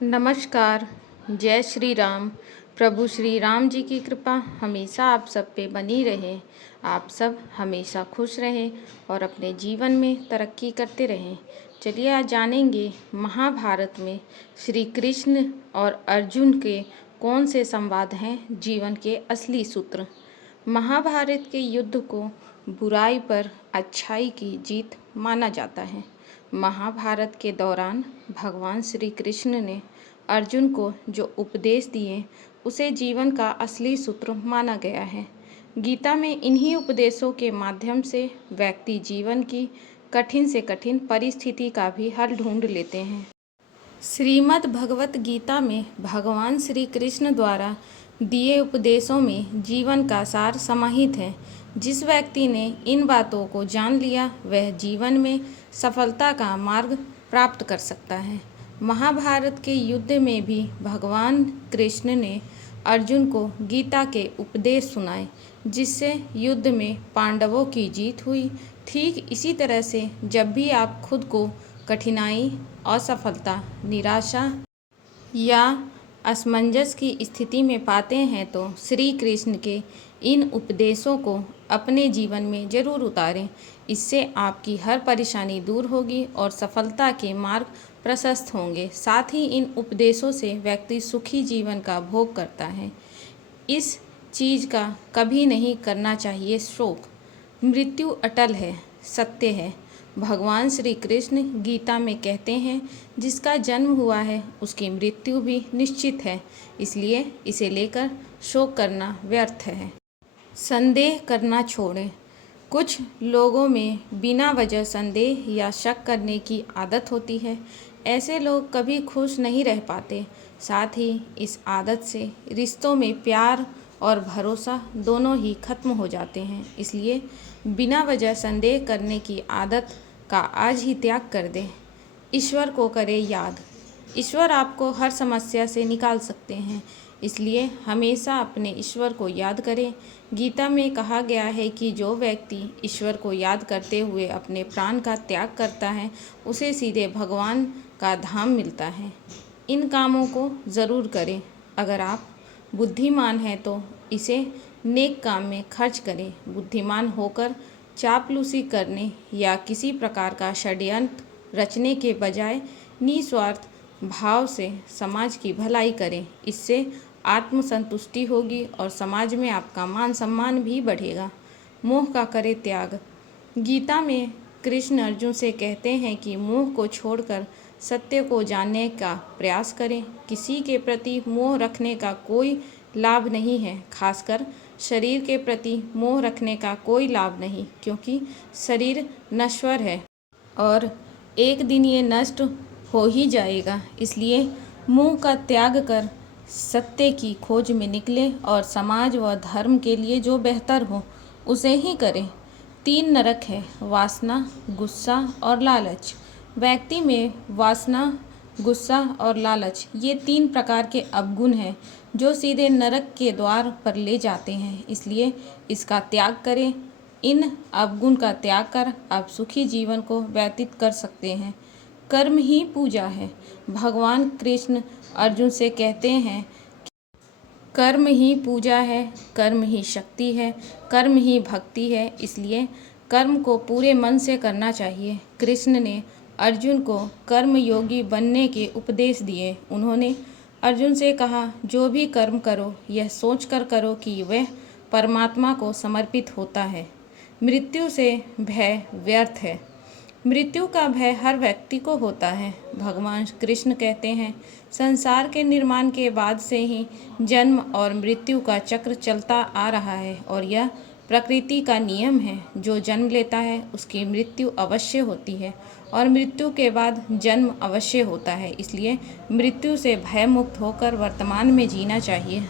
नमस्कार। जय श्री राम। प्रभु श्री राम जी की कृपा हमेशा आप सब पे बनी रहे। आप सब हमेशा खुश रहें और अपने जीवन में तरक्की करते रहें। चलिए आज जानेंगे महाभारत में श्री कृष्ण और अर्जुन के कौन से संवाद हैं जीवन के असली सूत्र। महाभारत के युद्ध को बुराई पर अच्छाई की जीत माना जाता है। महाभारत के दौरान भगवान श्री कृष्ण ने अर्जुन को जो उपदेश दिए उसे जीवन का असली सूत्र माना गया है। गीता में इन्हीं उपदेशों के माध्यम से व्यक्ति जीवन की कठिन से कठिन परिस्थिति का भी हल ढूंढ लेते हैं। श्रीमद् भगवत गीता में भगवान श्री कृष्ण द्वारा दिए उपदेशों में जीवन का सार समाहित है। जिस व्यक्ति ने इन बातों को जान लिया वह जीवन में सफलता का मार्ग प्राप्त कर सकता है। महाभारत के युद्ध में भी भगवान कृष्ण ने अर्जुन को गीता के उपदेश सुनाए जिससे युद्ध में पांडवों की जीत हुई। ठीक इसी तरह से जब भी आप खुद को कठिनाई, असफलता, निराशा या असमंजस की स्थिति में पाते हैं तो श्री कृष्ण के इन उपदेशों को अपने जीवन में जरूर उतारें। इससे आपकी हर परेशानी दूर होगी और सफलता के मार्ग प्रशस्त होंगे। साथ ही इन उपदेशों से व्यक्ति सुखी जीवन का भोग करता है। इस चीज़ का कभी नहीं करना चाहिए शोक। मृत्यु अटल है, सत्य है। भगवान श्री कृष्ण गीता में कहते हैं जिसका जन्म हुआ है उसकी मृत्यु भी निश्चित है, इसलिए इसे लेकर शोक करना व्यर्थ है। संदेह करना छोड़ें। कुछ लोगों में बिना वजह संदेह या शक करने की आदत होती है। ऐसे लोग कभी खुश नहीं रह पाते। साथ ही इस आदत से रिश्तों में प्यार और भरोसा दोनों ही खत्म हो जाते हैं। इसलिए बिना वजह संदेह करने की आदत का आज ही त्याग कर दें। ईश्वर को करें याद। ईश्वर आपको हर समस्या से निकाल सकते हैं, इसलिए हमेशा अपने ईश्वर को याद करें। गीता में कहा गया है कि जो व्यक्ति ईश्वर को याद करते हुए अपने प्राण का त्याग करता है उसे सीधे भगवान का धाम मिलता है। इन कामों को ज़रूर करें। अगर आप बुद्धिमान हैं तो इसे नेक काम में खर्च करें। बुद्धिमान होकर चापलूसी करने या किसी प्रकार का षड्यंत्र रचने के बजाय निस्वार्थ भाव से समाज की भलाई करें। इससे आत्मसंतुष्टि होगी और समाज में आपका मान सम्मान भी बढ़ेगा। मोह का करें त्याग। गीता में कृष्ण अर्जुन से कहते हैं कि मोह को छोड़कर सत्य को जानने का प्रयास करें। किसी के प्रति मोह रखने का कोई लाभ नहीं है, खासकर शरीर के प्रति मोह रखने का कोई लाभ नहीं, क्योंकि शरीर नश्वर है और एक दिन ये नष्ट हो ही जाएगा। इसलिए मोह का त्याग कर सत्य की खोज में निकले और समाज व धर्म के लिए जो बेहतर हो उसे ही करें। 3 नरक है, वासना, गुस्सा और लालच। व्यक्ति में वासना, गुस्सा और लालच ये 3 प्रकार के अवगुण हैं जो सीधे नरक के द्वार पर ले जाते हैं। इसलिए इसका त्याग करें। इन अवगुण का त्याग कर आप सुखी जीवन को व्यतीत कर सकते हैं। कर्म ही पूजा है। भगवान कृष्ण अर्जुन से कहते हैं कर्म ही पूजा है, कर्म ही शक्ति है, कर्म ही भक्ति है। इसलिए कर्म को पूरे मन से करना चाहिए। कृष्ण ने अर्जुन को कर्म योगी बनने के उपदेश दिए। उन्होंने अर्जुन से कहा जो भी कर्म करो यह सोचकर करो कि वह परमात्मा को समर्पित होता है। मृत्यु से भय व्यर्थ है। मृत्यु का भय हर व्यक्ति को होता है। भगवान कृष्ण कहते हैं संसार के निर्माण के बाद से ही जन्म और मृत्यु का चक्र चलता आ रहा है और यह प्रकृति का नियम है। जो जन्म लेता है उसकी मृत्यु अवश्य होती है और मृत्यु के बाद जन्म अवश्य होता है। इसलिए मृत्यु से भय मुक्त होकर वर्तमान में जीना चाहिए।